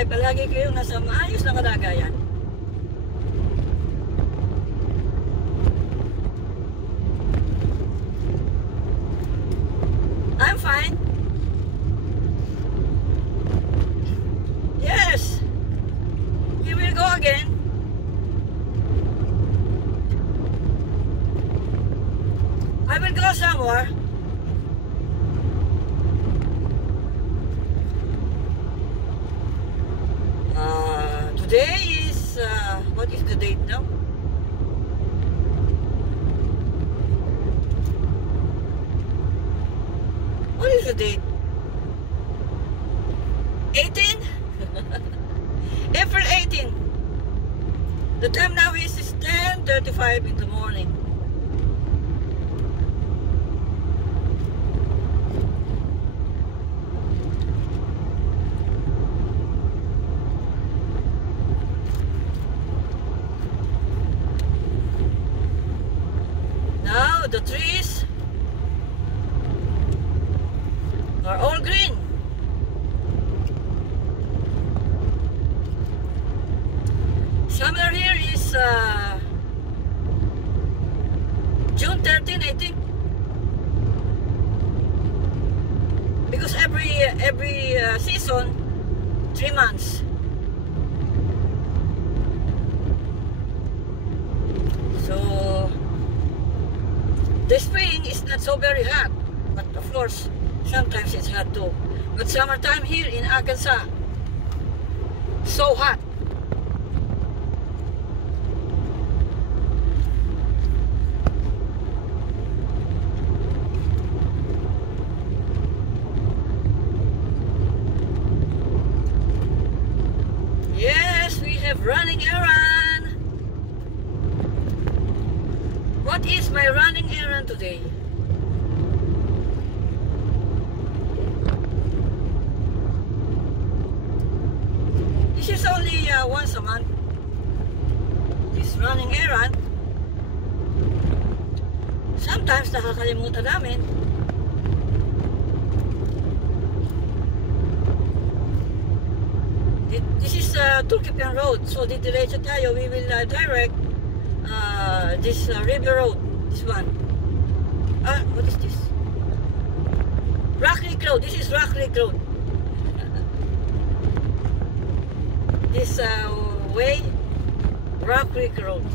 naway palagi kayong nasa maayos na kalagayan. I'm fine. Yes. We will go again. I will go somewhere. Today is, what is the date now? What is the date? 18? April 18. The time now is 10:35 in the morning. Now the trees are all green. Summer here is June 13, I think, because every season 3 months. So the spring is not so very hot, but of course sometimes it's hot too. But summertime here in Arkansas, so hot. Yes, we have running errand. What is my running errand today? This is only once a month. This running errand. Sometimes nakakalimutan namin. This is Tulkipian Road. So didiretso tayo. We will direct this river road. This one. What is this? Rock Creek Road. This is Rock Creek Road. This way, Rock Creek Road.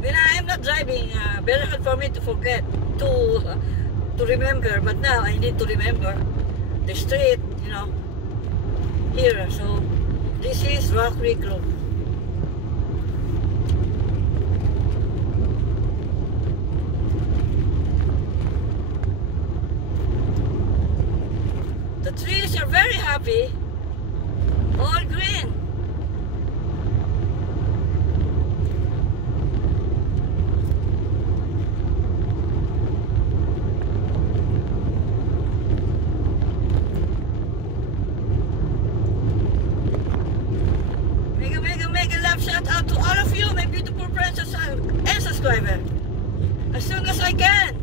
When I am not driving, very hard for me to forget to remember. But now I need to remember the street, you know, here. So this is Rock Creek Road. The trees are very happy, all green. Mega love shout out to all of you, my beautiful friends and subscribers. As soon as I can,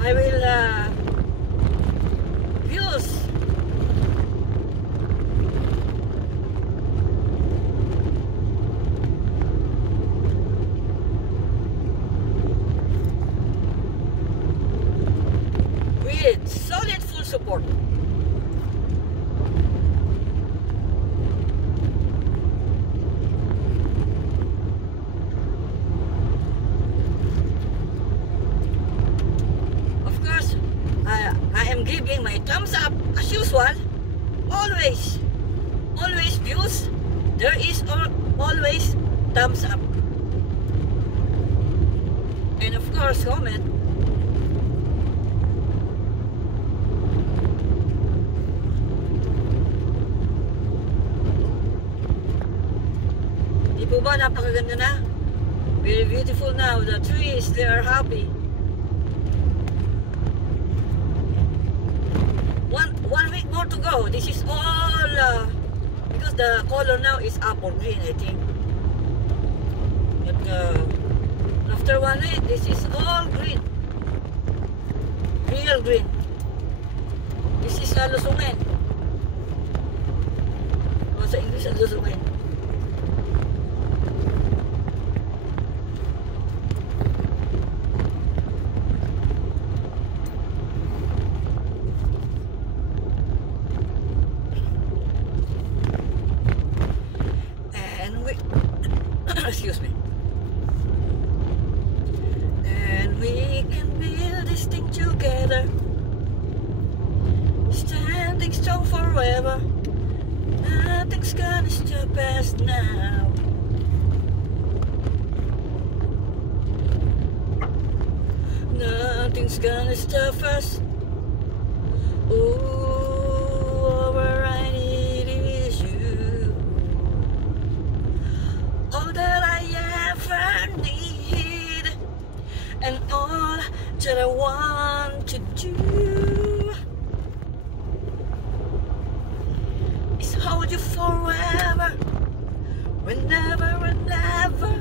I will use with solid full support. I am giving my thumbs up as usual. Always views. There is always thumbs up. And of course comment. Di po ba napakaganda na? Very beautiful now. The trees, they are happy. One week more to go. This is all because the color now is apple green, I think. But of After 1 week, this is all green. Real green. This is lusungin. O sa English, lusungin. And we, excuse me. And we can build this thing together. Standing strong forever. Nothing's gonna stop us now. Nothing's gonna stop us. Ooh, all I need is you. All that I ever need, and all that I want to do is hold you forever, whenever, whenever.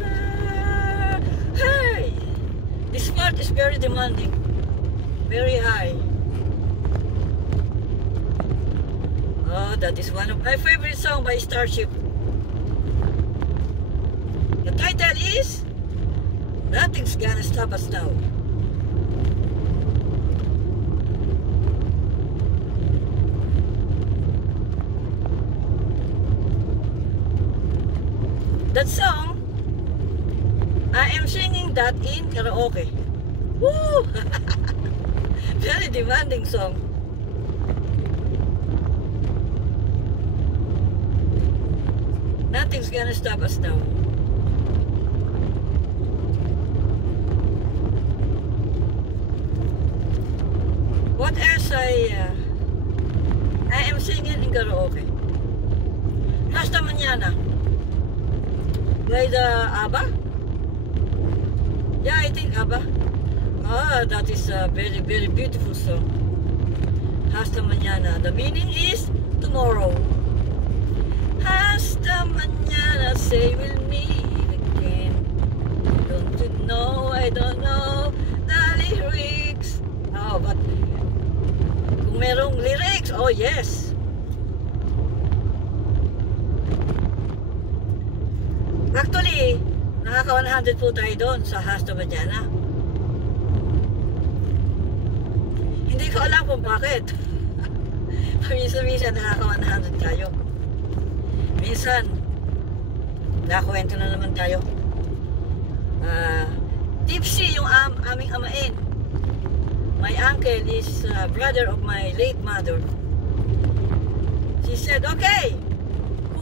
Hey, this part is very demanding, very high. Oh, that is one of my favorite songs by Starship. The title is Nothing's Gonna Stop Us Now. That song, I am singing that in karaoke. Woo! Very demanding song. Nothing's gonna stop us now. What else I am singing in karaoke? Hasta Mañana by the ABBA. Yeah, I think ABBA. Ah, that is a very, very beautiful song. Hasta Mañana. The meaning is tomorrow. Hasta mañana, say we'll meet again. Don't you know, I don't know the lyrics. Oh, but kung merong lyrics, oh yes. Actually, nakaka-100 po tayo doon sa Hasta Mañana. Hindi ko alam kung bakit. Minsan-minsan nakaka-100 tayo. Minsan, nakuwento na naman tayo. Tipsy yung aming amain. My uncle is brother of my late mother. She said, okay,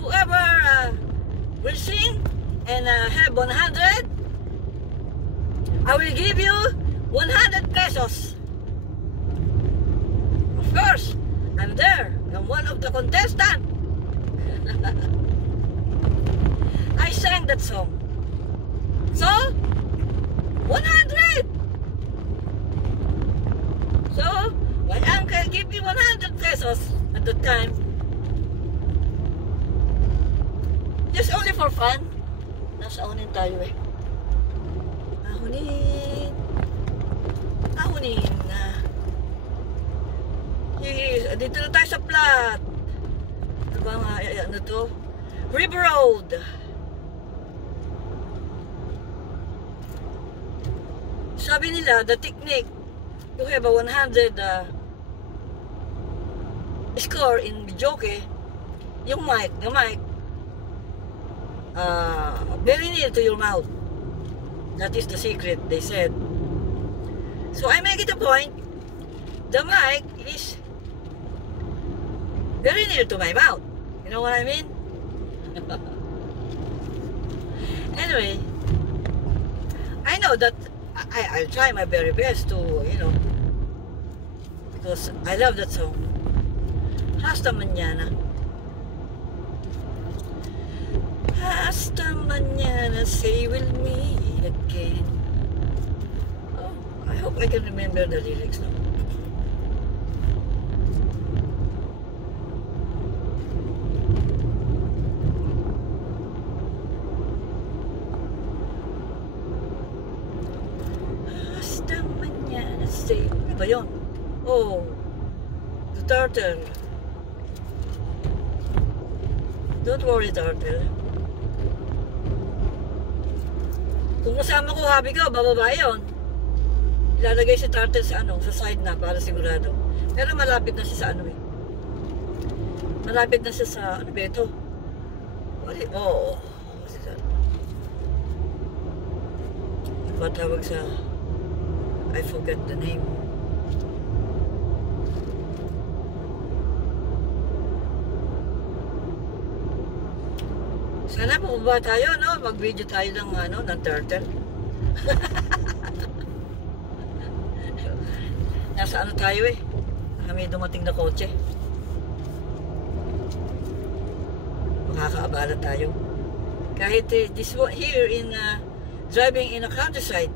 whoever will sing and have 100, I will give you 100 pesos. Of course, I'm there. I'm one of the contestants. I sang that song. So, 100. So, my uncle gave me 100 pesos at the time. Just only for fun. Nasa unin tayo eh. Ahunin. Ahunin na. Dito na tayo sa plat. Ano ba nga, ano to? River Road. Sabi nila, the technique, you have a 100 score in videoke, yung mic, the mic, very near to your mouth. That is the secret, they said. So I make it a point, the mic is very near to my mouth. You know what I mean? Anyway, I know that I'll try my very best to, you know, because I love that song. Hasta mañana. Hasta mañana, say we'll meet again. Oh, I hope I can remember the lyrics now. Turtle. Don't worry, Turtle. Kung kasama ko habi ko, bababa yun. Ilalagay si Turtle sa ano, sa side na para sigurado. Pero malapit na siya sa ano eh. Malapit na siya sa ano ba ito? Oh. Ano ba tawag sa... I forget the name. Sana bumaba tayo, no? Mag-video tayo ng, ano, ng turtle. Nasa ano tayo eh. May dumating na kotse. Makakaabala tayo. Kahit this one here in driving in a countryside.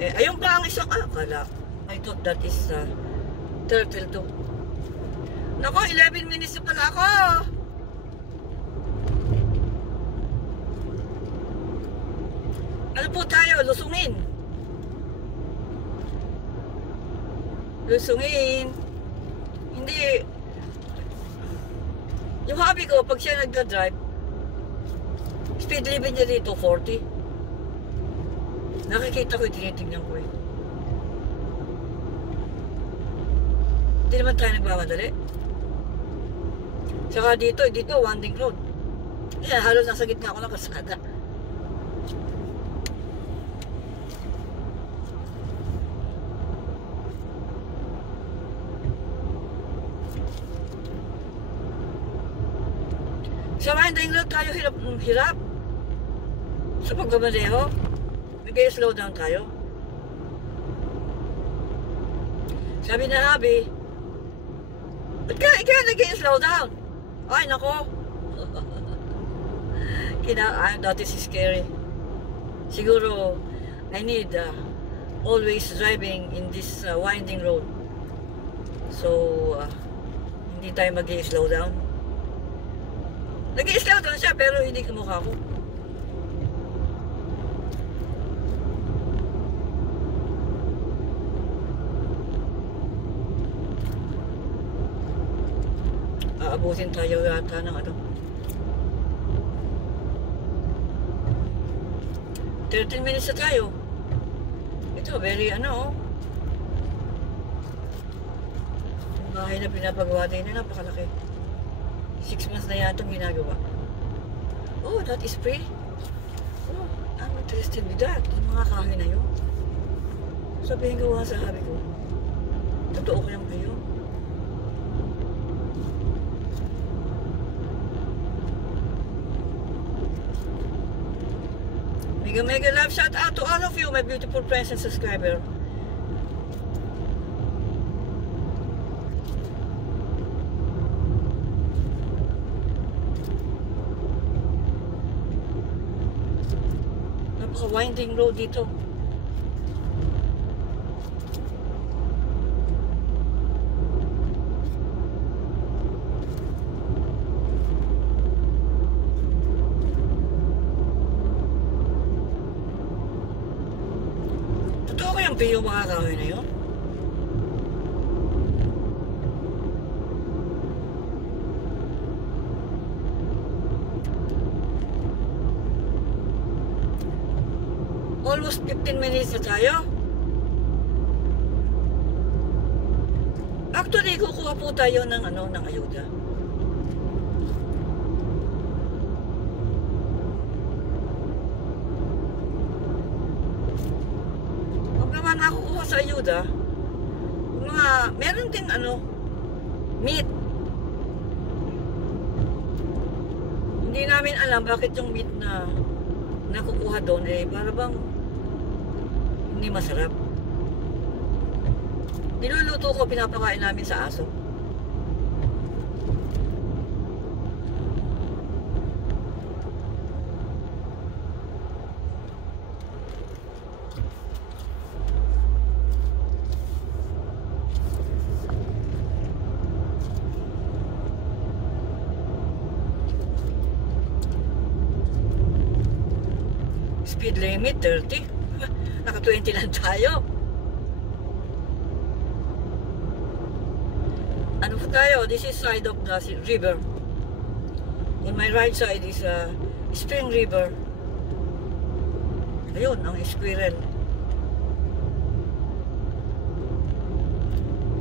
Ayun pa ang isang kala. I thought that is turtle too. Nako, 11 minutes na pala ako. Ano po tayo? Lusungin. Hindi. Yung hobby ko, pag siya nagda-drive, speed limit niya dito, 40. Nakikita ko, tinitignan ko eh. Hindi naman tayo nagmamadali. Saka dito, winding road. Halos nasa gitna ako ng kalsada. Sa winding road tayo hirap. Sa pagmamaneho, nag-slow down tayo. Sabi na Abby, ba't ka nag-slow down? Ay, nako. That is scary. Siguro, I need always driving in this winding road. So, hindi tayo mag-slow down. Nag-i-slow down siya pero hindi kamukha ko. Aabusin tayo yata ng ano. 13 minutes na tayo. Ito, very ano. Yung bahay na pinapagawa din na napakalaki. 6 months na yata ang ginagawa. Oh, that is free. Oh, I'm interested with that. Yung mga kahoy na yun. Sabihin ko nga sa habi ko. Totoo ko yung kayo. Mega love shout out to all of you, my beautiful friends and subscribers. Winding road dito. Totoo kayang yung mga kahoy na yun? Almost 15 minutes na tayo. Actually, kukuha po tayo ng ano, ng ayuda. Huwag naman ako kukuha sa ayuda. Meron din ano, meat. Hindi namin alam bakit yung meat na nakukuha doon para bang hindi masarap. Niluluto ko, pinapakain namin sa aso. Speed limit 30. Naka 20 lang tayo. Dito tayo. This is side of the river. On my right side is Spring River. Ayun, ang squirrel.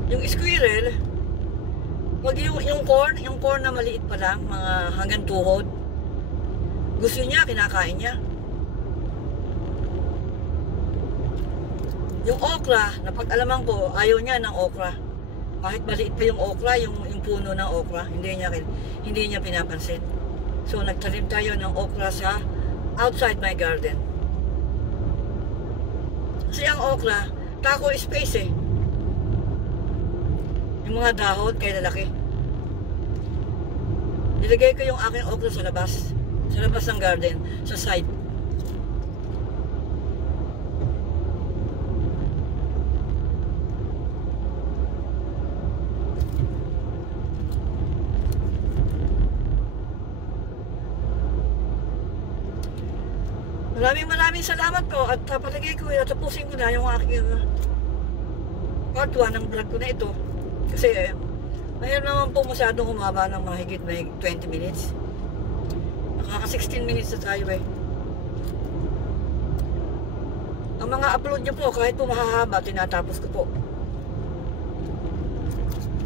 Yung squirrel, pag yung corn na maliit pa lang, mga hanggang tuhod, gusto niya, kinakain niya. Yung okra, napag-alaman ko, ayaw niya ng okra. Kahit maliit pa yung okra, yung puno ng okra, hindi niya pinapansin. So, nagtanim tayo ng okra sa outside my garden. Kasi ang okra, tako space eh. Yung mga dahon, kaya lalaki. Nilagay ko yung aking okra sa labas ng garden, sa side. Maraming salamat po at palagay ko, tapusin ko na yung aking part 1 ng vlog ko na ito. Kasi mayroon naman po masyadong humaba ng mahigit may 20 minutes. Nakaka 16 minutes na tayo eh. Ang mga upload nyo po, kahit po mahahaba, tinatapos ko po.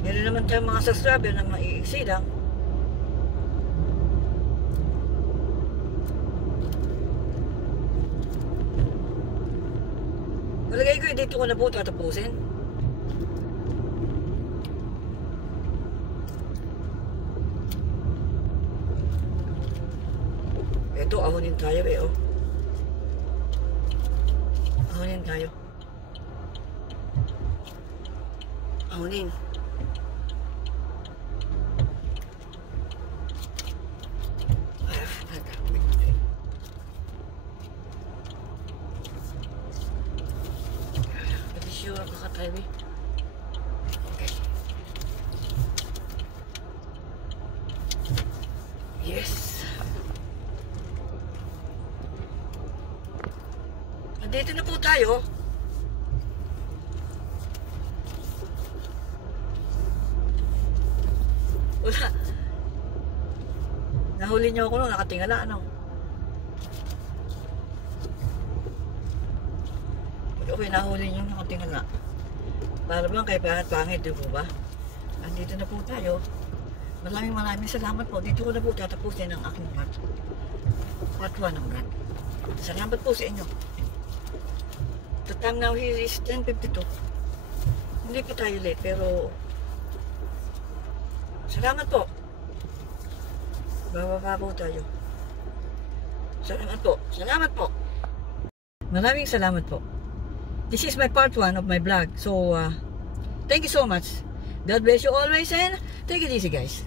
Meron naman tayong mga subscriber na maiiksi lang. Palagay ko, dito ko na po tatapusin. Ito, ahonin tayo eh, oh. Ahonin tayo. Ahonin. Sure ako ka-time eh. Okay. Yes. Nandito na po tayo. Wala. Nahuli niyo ako nung nakatingala, ano? Okay, nahuli niyo nakatingala. Para bang kay pangit, di po ba? Andito na po tayo. Maraming salamat po. Dito ko na po tatapusin ang aking part 1 ng vlog. Salamat po sa inyo. The time now here is 10:52. Hindi pa tayo late, pero salamat po. Bababa po tayo. Salamat po. Salamat po. Maraming salamat po. This is my part 1 of my vlog. So, thank you so much. God bless you always and take it easy, guys.